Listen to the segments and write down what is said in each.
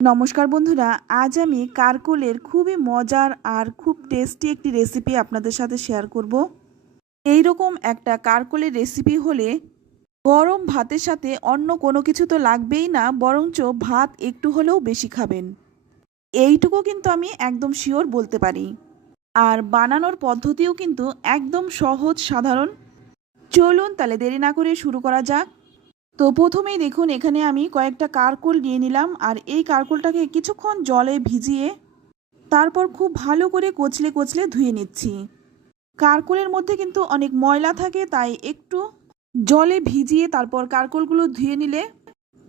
নমস্কার বন্ধুরা, আজ আমি কারকোলের খুবই মজার আর খুব টেস্টি একটি রেসিপি আপনাদের সাথে শেয়ার করব। এই রকম একটা কারকোলের রেসিপি হলে গরম ভাতের সাথে অন্য কোনো কিছু তো লাগবেই না, বরঞ্চ ভাত একটু হলেও বেশি খাবেন। এইটুকু কিন্তু আমি একদম শিওর বলতে পারি। আর বানানোর পদ্ধতিও কিন্তু একদম সহজ সাধারণ। চলুন তাহলে দেরি না করে শুরু করা যাক। তো প্রথমেই দেখুন, এখানে আমি কয়েকটা কারকোল নিয়ে নিলাম আর এই কারকোলটাকে কিছুক্ষণ জলে ভিজিয়ে তারপর খুব ভালো করে কচলে কচলে ধুয়ে নিচ্ছি। কারকোলের মধ্যে কিন্তু অনেক ময়লা থাকে, তাই একটু জলে ভিজিয়ে তারপর কারকোলগুলো ধুয়ে নিলে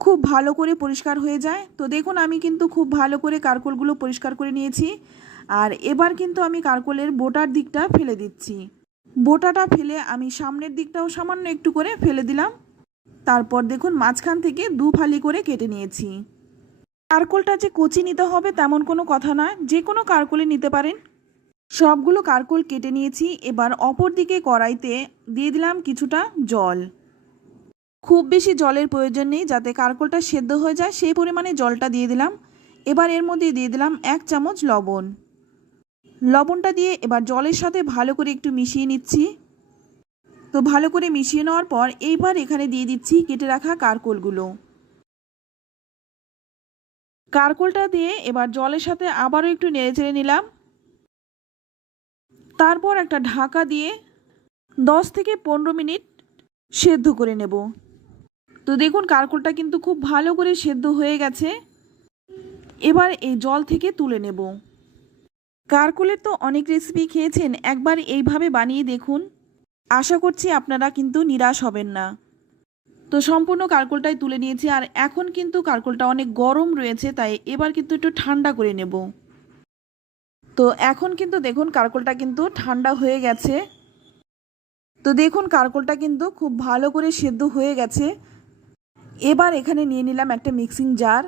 খুব ভালো করে পরিষ্কার হয়ে যায়। তো দেখুন, আমি কিন্তু খুব ভালো করে কারকোলগুলো পরিষ্কার করে নিয়েছি। আর এবার কিন্তু আমি কারকোলের বোটার দিকটা ফেলে দিচ্ছি। বোটাটা ফেলে আমি সামনের দিকটাও সামান্য একটু করে ফেলে দিলাম। তারপর দেখুন, মাঝখান থেকে দু ফালি করে কেটে নিয়েছি। কারকোলটা যে কচি নিতে হবে তেমন কোনো কথা নয়, যে কোনো কারকোলে নিতে পারেন। সবগুলো কারকোল কেটে নিয়েছি। এবার অপর দিকে কড়াইতে দিয়ে দিলাম কিছুটা জল। খুব বেশি জলের প্রয়োজন নেই, যাতে কারকোলটা সেদ্ধ হয়ে যায় সেই পরিমাণে জলটা দিয়ে দিলাম। এবার এর মধ্যে দিয়ে দিলাম 1 চামচ লবণ। লবণটা দিয়ে এবার জলের সাথে ভালো করে একটু মিশিয়ে নিচ্ছি। তো ভালো করে মিশিয়ে নেওয়ার পর এইবার এখানে দিয়ে দিচ্ছি কেটে রাখা কারকোলগুলো। কারকোলটা দিয়ে এবার জলের সাথে আবারও একটু নেড়েচেড়ে নিলাম। তারপর একটা ঢাকা দিয়ে 10 থেকে 15 মিনিট সেদ্ধ করে নেব। তো দেখুন, কারকোলটা কিন্তু খুব ভালো করে সেদ্ধ হয়ে গেছে। এবার এই জল থেকে তুলে নেব। কারকোলের তো অনেক রেসিপি খেয়েছেন, একবার এইভাবে বানিয়ে দেখুন। আশা করছি আপনারা কিন্তু নিরাশ হবেন না। তো সম্পূর্ণ কারকোলটাই তুলে নিয়েছি। আর এখন কিন্তু কারকোলটা অনেক গরম রয়েছে, তাই এবার কিন্তু একটু ঠান্ডা করে নেব। তো এখন কিন্তু দেখুন, কারকোলটা কিন্তু ঠান্ডা হয়ে গেছে। তো দেখুন, কারকোলটা কিন্তু খুব ভালো করে সেদ্ধ হয়ে গেছে। এবার এখানে নিয়ে নিলাম একটা মিক্সিং জার।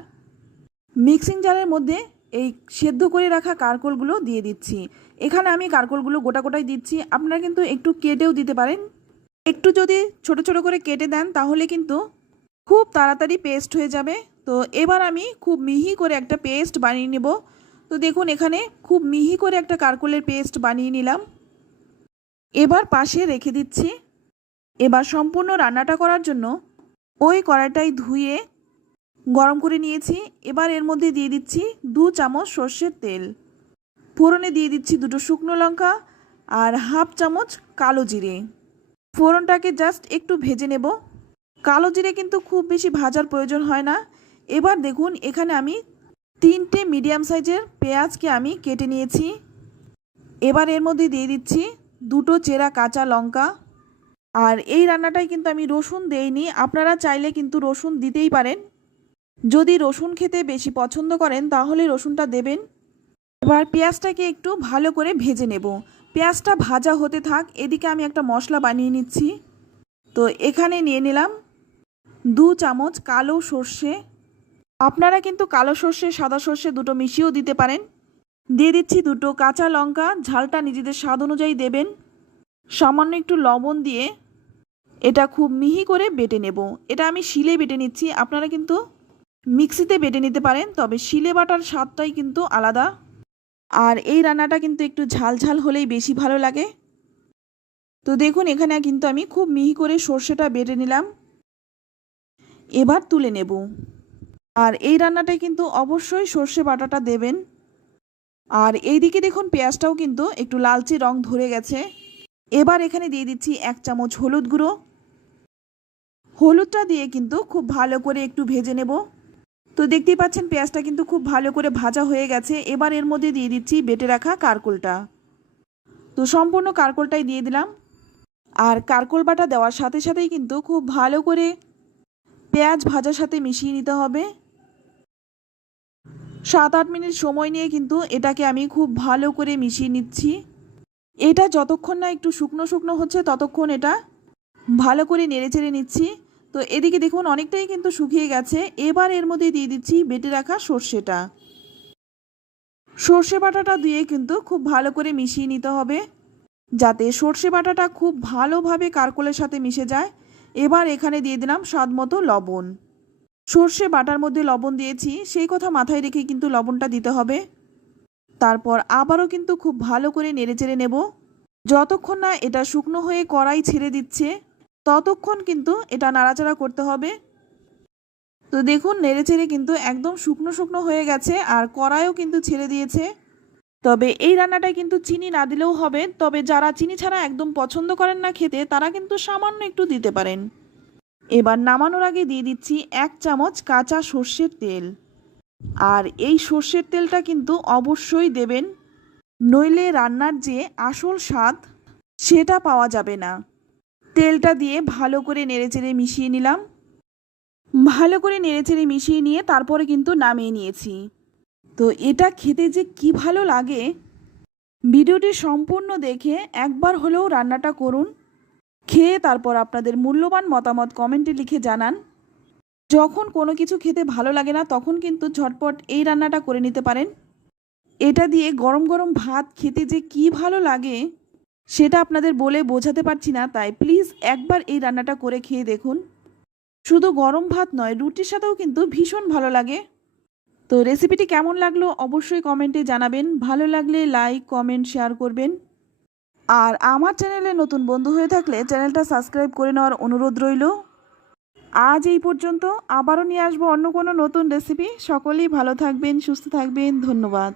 মিক্সিং জারের মধ্যে এই সেদ্ধ করে রাখা কারকোলগুলো দিয়ে দিচ্ছি। এখানে আমি কারকোলগুলো গোটা গোটাই দিচ্ছি, আপনারা কিন্তু একটু কেটেও দিতে পারেন। একটু যদি ছোট ছোট করে কেটে দেন তাহলে কিন্তু খুব তাড়াতাড়ি পেস্ট হয়ে যাবে। তো এবার আমি খুব মিহি করে একটা পেস্ট বানিয়ে নেব। তো দেখুন, এখানে খুব মিহি করে একটা কারকোলের পেস্ট বানিয়ে নিলাম। এবার পাশে রেখে দিচ্ছি। এবার সম্পূর্ণ রান্নাটা করার জন্য ওই কড়াইটাই ধুয়ে গরম করে নিয়েছি। এবার এর মধ্যে দিয়ে দিচ্ছি 2 চামচ সর্ষের তেল। ফোড়নে দিয়ে দিচ্ছি 2টো শুকনো লঙ্কা আর 1/2 চামচ কালো জিরে। ফোড়নটাকে জাস্ট একটু ভেজে নেব। কালো জিরে কিন্তু খুব বেশি ভাজার প্রয়োজন হয় না। এবার দেখুন, এখানে আমি 3টে মিডিয়াম সাইজের পেঁয়াজকে আমি কেটে নিয়েছি। এবার এর মধ্যে দিয়ে দিচ্ছি 2টো চেরা কাঁচা লঙ্কা। আর এই রান্নাটায় কিন্তু আমি রসুন দেইনি, আপনারা চাইলে কিন্তু রসুন দিতেই পারেন। যদি রসুন খেতে বেশি পছন্দ করেন তাহলে রসুনটা দেবেন। এবার পেঁয়াজটাকে একটু ভালো করে ভেজে নেব। পেঁয়াজটা ভাজা হতে থাক, এদিকে আমি একটা মশলা বানিয়ে নিচ্ছি। তো এখানে নিয়ে নিলাম 2 চামচ কালো সর্ষে। আপনারা কিন্তু কালো সর্ষে সাদা সর্ষে দুটো মিশিয়েও দিতে পারেন। দিয়ে দিচ্ছি 2টো কাঁচা লঙ্কা, ঝালটা নিজেদের স্বাদ অনুযায়ী দেবেন। সামান্য একটু লবণ দিয়ে এটা খুব মিহি করে বেটে নেব। এটা আমি শিলে বেটে নিচ্ছি, আপনারা কিন্তু মিক্সিতে বেটে নিতে পারেন, তবে শিলে বাটার স্বাদটাই কিন্তু আলাদা। আর এই রান্নাটা কিন্তু একটু ঝাল ঝাল হলেই বেশি ভালো লাগে। তো দেখুন, এখানে কিন্তু আমি খুব মিহি করে সর্ষেটা বেটে নিলাম। এবার তুলে নেব। আর এই রান্নাটায় কিন্তু অবশ্যই সর্ষে বাটাটা দেবেন। আর এইদিকে দেখুন, পেঁয়াজটাও কিন্তু একটু লালচে রং ধরে গেছে। এবার এখানে দিয়ে দিচ্ছি 1 চামচ হলুদ গুঁড়ো। হলুদটা দিয়ে কিন্তু খুব ভালো করে একটু ভেজে নেব। তো দেখতেই পাচ্ছেন, পেঁয়াজটা কিন্তু খুব ভালো করে ভাজা হয়ে গেছে। এবার এর মধ্যে দিয়ে দিচ্ছি বেটে রাখা কারকোলটা। তো সম্পূর্ণ কারকোলটাই দিয়ে দিলাম। আর কারকোল বাটা দেওয়ার সাথে সাথেই কিন্তু খুব ভালো করে পেঁয়াজ ভাজার সাথে মিশিয়ে নিতে হবে। 7-8 মিনিট সময় নিয়ে কিন্তু এটাকে আমি খুব ভালো করে মিশিয়ে নিচ্ছি। এটা যতক্ষণ না একটু শুকনো শুকনো হচ্ছে ততক্ষণ এটা ভালো করে নেড়েচেড়ে নিচ্ছি। তো এদিকে দেখুন, অনেকটাই কিন্তু শুকিয়ে গেছে। এবার এর মধ্যে দিয়ে দিচ্ছি বেটে রাখা সর্ষেটা। সর্ষে বাটাটা দিয়ে কিন্তু খুব ভালো করে মিশিয়ে নিতে হবে, যাতে সর্ষে বাটাটা খুব ভালোভাবে কারকোলের সাথে মিশে যায়। এবার এখানে দিয়ে দিলাম স্বাদ মতো লবণ। সর্ষে বাটার মধ্যে লবণ দিয়েছি, সেই কথা মাথায় রেখে কিন্তু লবণটা দিতে হবে। তারপর আবারও কিন্তু খুব ভালো করে নেড়েচেড়ে নেব। যতক্ষণ না এটা শুকনো হয়ে কড়াই ছেড়ে দিচ্ছে ততক্ষণ কিন্তু এটা নাড়াচাড়া করতে হবে। তো দেখুন নেড়েচেড়ে কিন্তু একদম শুকনো শুকনো হয়ে গেছে আর কড়াইও কিন্তু ছেড়ে দিয়েছে। তবে এই রান্নাটায় কিন্তু চিনি না দিলেও হবে, তবে যারা চিনি ছাড়া একদম পছন্দ করেন না খেতে তারা কিন্তু সামান্য একটু দিতে পারেন। এবার নামানোর আগে দিয়ে দিচ্ছি 1 চামচ কাঁচা সর্ষের তেল। আর এই সর্ষের তেলটা কিন্তু অবশ্যই দেবেন, নইলে রান্নার যে আসল স্বাদ সেটা পাওয়া যাবে না। তেলটা দিয়ে ভালো করে নেড়েচেড়ে মিশিয়ে নিলাম। ভালো করে নেড়েচেড়ে মিশিয়ে নিয়ে তারপরে কিন্তু নামিয়ে নিয়েছি। তো এটা খেতে যে কি ভালো লাগে, ভিডিওটি সম্পূর্ণ দেখে একবার হলেও রান্নাটা করুন। খেয়ে তারপর আপনাদের মূল্যবান মতামত কমেন্টে লিখে জানান। যখন কোনো কিছু খেতে ভালো লাগে না তখন কিন্তু ঝটপট এই রান্নাটা করে নিতে পারেন। এটা দিয়ে গরম গরম ভাত খেতে যে কি ভালো লাগে সেটা আপনাদের বলে বোঝাতে পারছি না, তাই প্লিজ একবার এই রান্নাটা করে খেয়ে দেখুন। শুধু গরম ভাত নয়, রুটির সাথেও কিন্তু ভীষণ ভালো লাগে। তো রেসিপিটি কেমন লাগলো অবশ্যই কমেন্টে জানাবেন। ভালো লাগলে লাইক কমেন্ট শেয়ার করবেন। আর আমার চ্যানেলে নতুন বন্ধু হয়ে থাকলে চ্যানেলটা সাবস্ক্রাইব করে নেওয়ার অনুরোধ রইল। আজ এই পর্যন্ত, আবারও নিয়ে আসবো অন্য কোনো নতুন রেসিপি। সকলেই ভালো থাকবেন, সুস্থ থাকবেন। ধন্যবাদ।